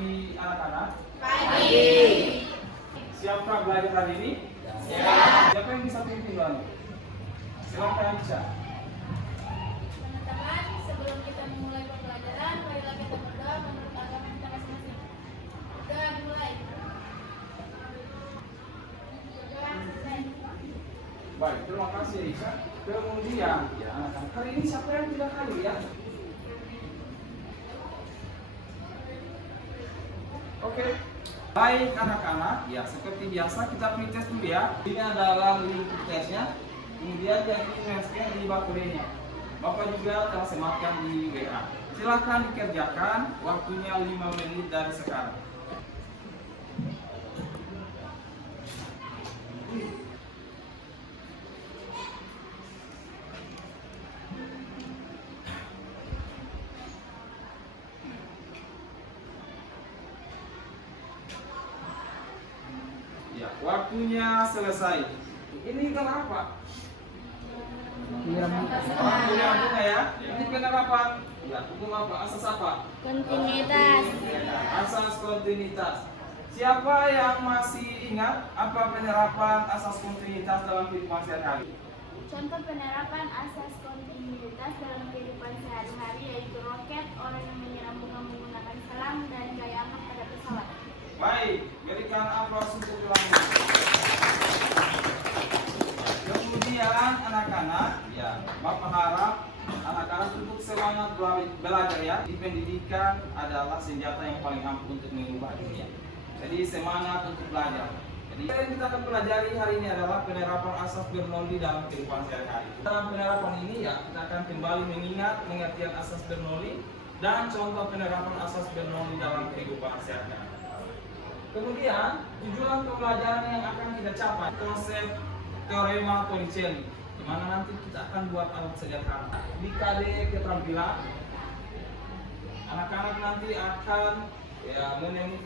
pagi anak-anak? Pagi. Siapkah belajar hari ini? Siap. Siapa yang bisa pimpin doanya? Silakan Aisyah. Teman-teman, sebelum kita memulai pembelajaran, marilah kita berdoa menurut agama kita masing-masing. Doa dimulai. Doa selesai. Baik, terima kasih Aisyah. Kemudian, ya anak-anak, hari ini siapa yang tidak hadir ya? Oke. Baik anak-anak, ya seperti biasa kita pretest dulu ya. Ini adalah link pretestnya. Kemudian yang ini scan di baterainya. Bapak juga telah sematkan di WA. Silakan dikerjakan, waktunya 5 menit dari sekarang. Ya, waktunya selesai. Ini kenapa? Waktunya bunga ya. Ini penerapan. Ya, hukum apa? Asas apa? Kontinuitas. Asas kontinuitas. Siapa yang masih ingat apa penerapan asas kontinuitas dalam kehidupan sehari-hari? Contoh penerapan asas kontinuitas dalam kehidupan sehari-hari yaitu roket, orang yang menyiram bunga menggunakan selang, dan gaya angkat pada pesawat. Baik, berikan aplaus untuk ulangan. Kemudian anak-anak, ya, Bapak harap anak-anak cukup semangat belajar ya. Di pendidikan adalah senjata yang paling ampuh untuk mengubah dunia. Jadi semangat untuk belajar. Jadi yang kita akan pelajari hari ini adalah penerapan asas Bernoulli dalam kehidupan sehari-hari. Dalam penerapan ini ya, kita akan kembali mengingat pengertian asas Bernoulli dan contoh penerapan asas Bernoulli dalam kehidupan sehari-hari. Kemudian, tujuan pembelajaran yang akan kita capai konsep teorema Torricelli, di mana nanti kita akan buat alat sederhana. Di KD keterampilan, anak-anak nanti akan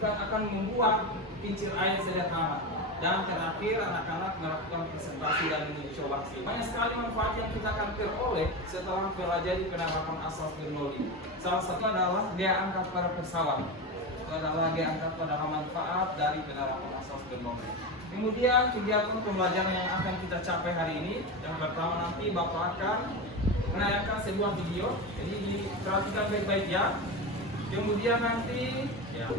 akan membuat kincir air sederhana. Dan terakhir, anak-anak melakukan presentasi dan mencoba hasil. Banyak sekali manfaat yang kita akan peroleh setelah mempelajari penerapan asas Bernoulli. Salah satu adalah gaya angkat pada pesawat. Adalah gaya angkat pada manfaat dari penerapan asas Bernoulli. Kemudian kegiatan pembelajaran yang akan kita capai hari ini, yang pertama nanti Bapak akan menayangkan sebuah video, jadi diperhatikan baik-baik ya. Kemudian nanti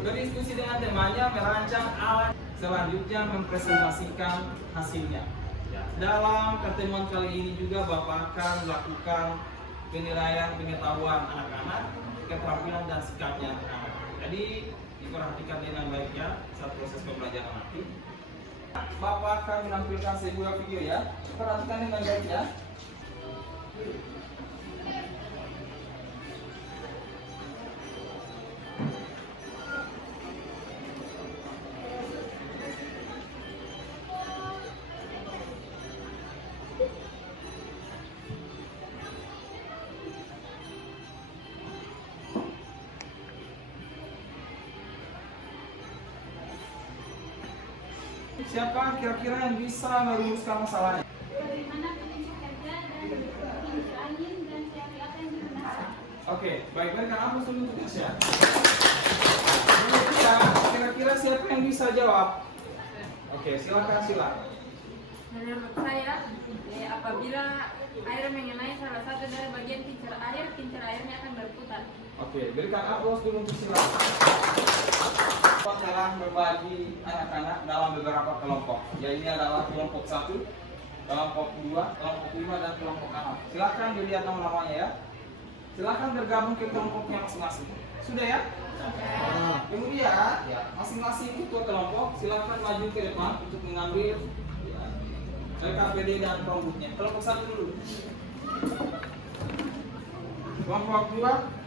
berdiskusi dengan temannya, merancang alat, selanjutnya mempresentasikan hasilnya. Dalam pertemuan kali ini juga Bapak akan melakukan penilaian pengetahuan anak-anak, keterampilan dan sikapnya anak-anak. Jadi diperhatikan dengan baik ya saat proses pembelajaran nanti. Bapak akan menampilkan sebuah video ya. Perhatikan dengan baik ya. Siapa kira-kira yang bisa merumuskan masalahnya? Bagaimana prinsip kerja dan prinsip angin dan teori apa yang digunakan? Oke, baik, berikan aplaus dulu untuk Tasya. Kira-kira siapa yang bisa jawab? Oke, silakan. Menurut saya, apabila air mengenai salah satu dari bagian kincir airnya akan berputar. Oke, berikan aplaus dulu untuk Sila. Bapak telah membagi anak-anak dalam beberapa kelompok. Ya, ini adalah kelompok 1, kelompok 2, kelompok 5, dan kelompok 6. Silakan dilihat nama-namanya ya. Silakan bergabung ke kelompoknya masing-masing. Sudah ya? Kemudian, ya, masing-masing ketua kelompok silakan maju ke depan untuk mengambil LKPD dan promptnya. Kelompok 1 dulu. Kelompok 2.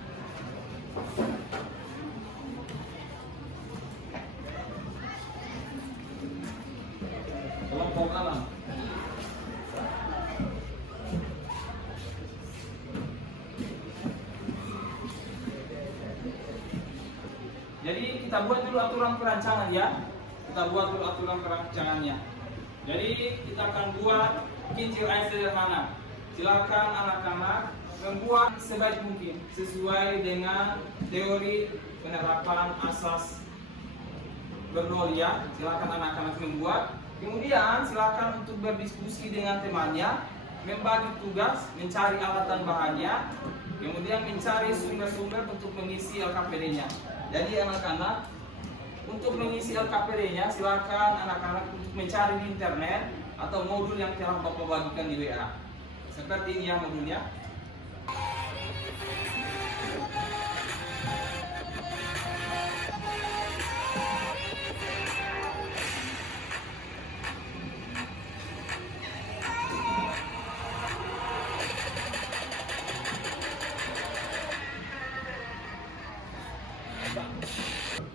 Kelompok 6. Jadi kita buat dulu aturan perancangan ya. Jadi kita akan buat kincir air sederhana. Silakan anak-anak membuat sebaik mungkin sesuai dengan teori penerapan asas Bernoulli. Silakan anak-anak membuat. Kemudian silakan untuk berdiskusi dengan temannya, membagi tugas, mencari alat dan bahannya, kemudian mencari sumber-sumber untuk mengisi LKPD-nya. Jadi anak-anak, untuk mengisi LKPD-nya silakan anak-anak untuk mencari di internet atau modul yang telah Bapak bagikan di WA. Seperti ini ya modulnya.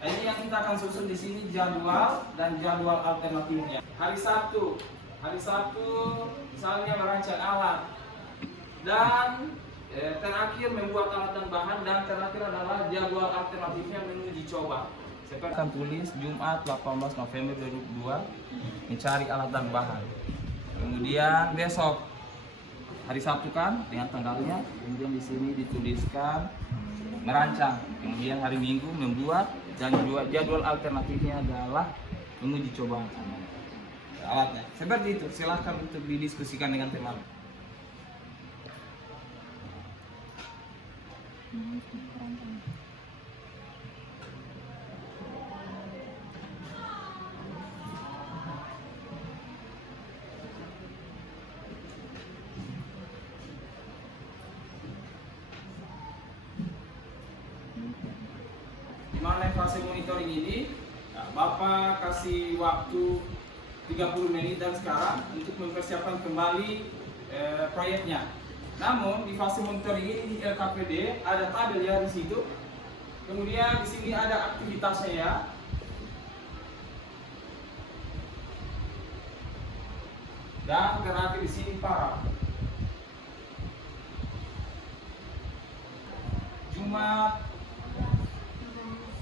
Ini yang kita akan susun di sini jadwal dan jadwal alternatifnya. Hari Sabtu misalnya merancang alat dan terakhir membuat alat dan bahan, dan terakhir adalah jadwal alternatifnya menuju coba. Saya akan tulis Jumat 18 November 2002 mencari alat dan bahan. Kemudian besok hari Sabtu kan dengan tanggalnya, kemudian di sini dituliskan merancang. Kemudian hari Minggu membuat, dan jadwal alternatifnya adalah menguji coba alatnya. Seperti itu, silahkan untuk didiskusikan dengan teman. Mana fase monitoring ini, Bapak kasih waktu 30 menit dan sekarang untuk mempersiapkan kembali proyeknya. Namun di fase monitoring ini di LKPD ada tabel ya di situ. Kemudian di sini ada aktivitasnya ya. Dan terakhir di sini para Jumat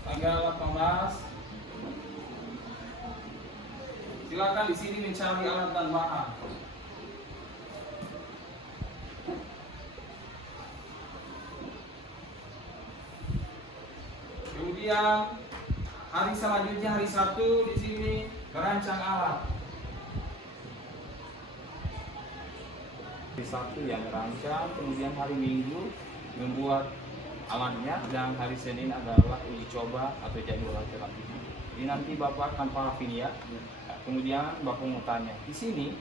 tanggal 18. Silakan di sini mencari alat dan bahan. Kemudian hari selanjutnya hari Sabtu di sini merancang alat. Hari Sabtu yang merancang, kemudian hari Minggu membuat alatnya, dan hari Senin adalah uji coba atau jadwal alternatif. Jadi nanti Bapak akan parafin ya. Kemudian Bapak mau tanya, di sini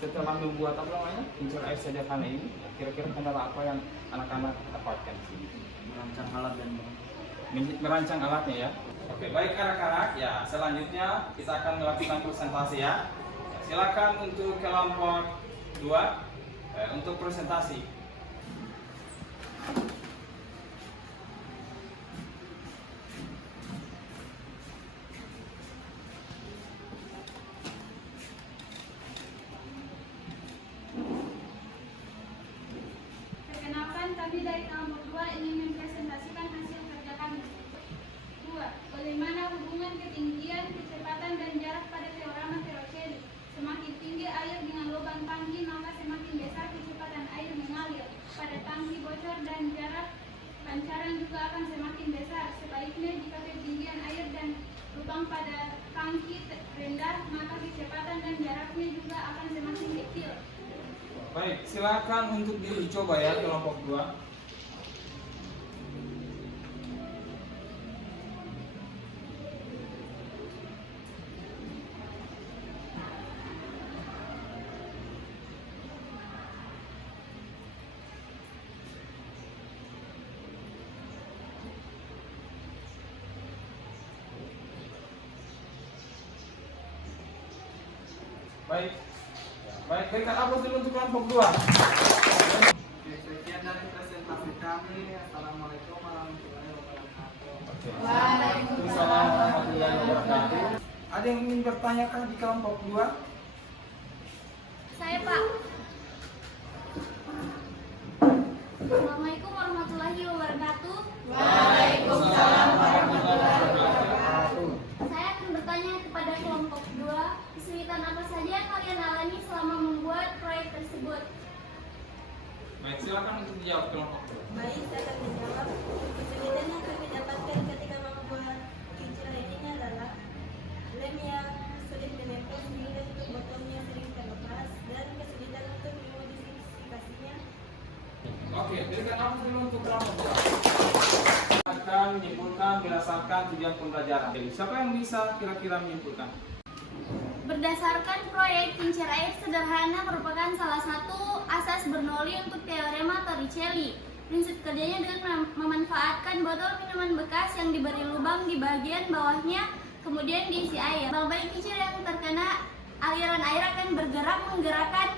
setelah membuat apa namanya kincir air sederhana ini, kira-kira kendala apa yang anak-anak dapatkan di sini? Merancang alat dan Merancang alatnya ya. Oke, baik anak-anak ya. Selanjutnya kita akan melakukan presentasi ya. Silakan untuk kelompok 2 untuk presentasi. Perkenalkan, kami dari kelompok 2 ingin mempresentasikan hasil kerja kami. 2. Bagaimana hubungan ketinggian, kecepatan, dan jarak pada teorema Verochelli. Semakin tinggi air dengan lubang tangki, maka semakin besar kecepatan air mengalir. Pada tangki bocor dan jarak pancaran juga akan semakin besar. Sebaliknya, jika ketinggian air dan lubang pada tangki rendah, maka kecepatan dan jaraknya juga akan semakin kecil. Baik, silakan untuk diuji coba ya kelompok 2. Baik. Baik, berikan aplaus dulu untuk kelompok 2. sekian dari presentasi kami. Assalamualaikum warahmatullahi wabarakatuh. Waalaikumsalam warahmatullahi wabarakatuh. Ada yang ingin bertanyakan di kelompok 2? Saya, Pak. Assalamualaikum warahmatullahi wabarakatuh. Waalaikumsalam warahmatullahi wabarakatuh. Saya akan bertanya kepada kelompok 2, kesulitan apa saja yang kalian alami selama membuat proyek tersebut? Baik, silakan untuk dijawab kelompok Berikan aku dulu untuk kelompok 2. Akan menyimpulkan berdasarkan tujuan pembelajaran. Jadi, siapa yang bisa kira-kira menyimpulkan? Berdasarkan proyek, kincir air sederhana merupakan salah satu asas Bernoulli untuk teorema Torricelli. Prinsip kerjanya dengan memanfaatkan botol minuman bekas yang diberi lubang di bagian bawahnya, kemudian diisi air. Bal-bal kincir yang terkena aliran air akan bergerak menggerakkan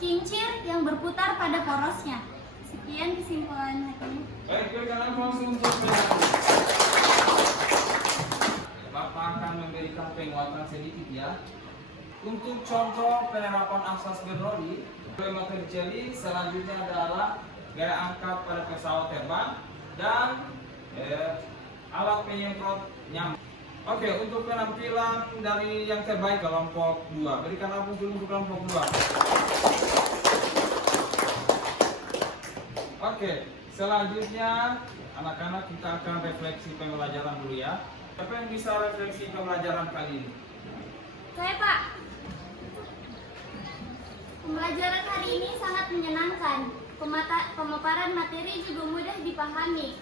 kincir yang berputar pada porosnya. Sekian kesimpulan hakim. Baik, berikan aku langsung untuk penjelasan. Bapak akan memberikan penguatan sedikit ya. Untuk contoh penerapan asas Bernoulli, teorema Torricelli selanjutnya adalah gaya angkat pada pesawat terbang dan alat penyemprot nyamuk. Oke, untuk penampilan dari yang terbaik kelompok 2. Berikan aplaus dulu untuk kelompok 2. Oke, selanjutnya anak-anak kita akan refleksi pembelajaran dulu ya. Siapa yang bisa refleksi pembelajaran kali ini? Saya, Pak. Pembelajaran hari ini sangat menyenangkan. Pemaparan materi juga mudah dipahami.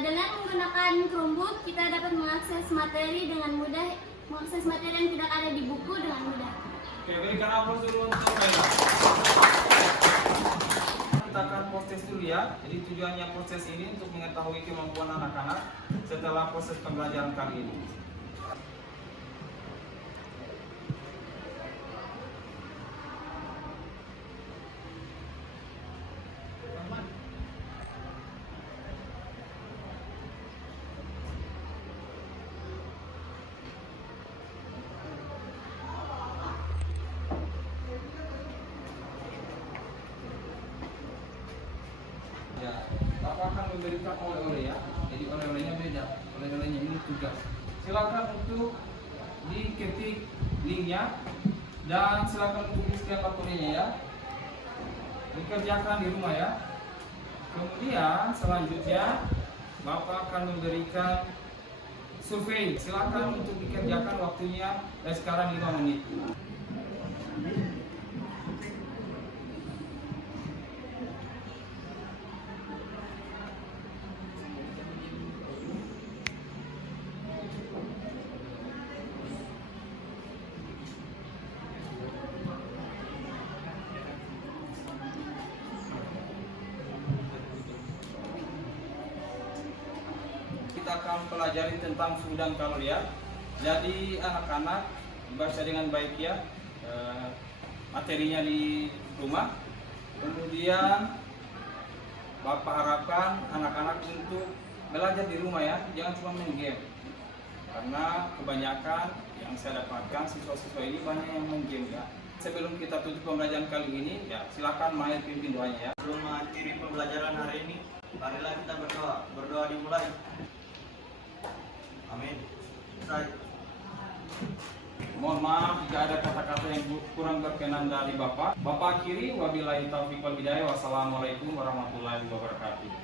Dengan menggunakan Chromebook, kita dapat mengakses materi dengan mudah, mengakses materi yang tidak ada di buku dengan mudah. Oke, berikan aplaus dulu untuk mereka. Kita akan proses dulu ya. Jadi tujuannya proses ini untuk mengetahui kemampuan anak-anak setelah proses pembelajaran kali ini. Ya, Bapak akan memberikan oleh-oleh ya. Jadi oleh-olehnya beda. Oleh-olehnya ini tugas. Silakan untuk diketik linknya dan silakan untuk di-scan barcode-nya ya. Dikerjakan di rumah ya. Kemudian selanjutnya Bapak akan memberikan survei. Silakan untuk dikerjakan waktunya sekarang 5 menit. Kita akan pelajari tentang suhu dan kalori ya. Jadi anak-anak baca dengan baik ya materinya di rumah. Kemudian Bapak harapkan anak-anak untuk belajar di rumah ya, jangan cuma main game. Karena kebanyakan yang saya dapatkan siswa-siswa ini banyak yang main game ya. Sebelum kita tutup pembelajaran kali ini ya, silakan Mahir pimpin doanya ya. Sebelum mengakhiri pembelajaran hari ini, marilah kita berdoa. Berdoa dimulai. Amin. Selesai. Mohon maaf jika ada kata-kata yang kurang berkenan dari Bapak. Bapak akhiri, wabillahi taufiq wal hidayah. Wassalamualaikum warahmatullahi wabarakatuh.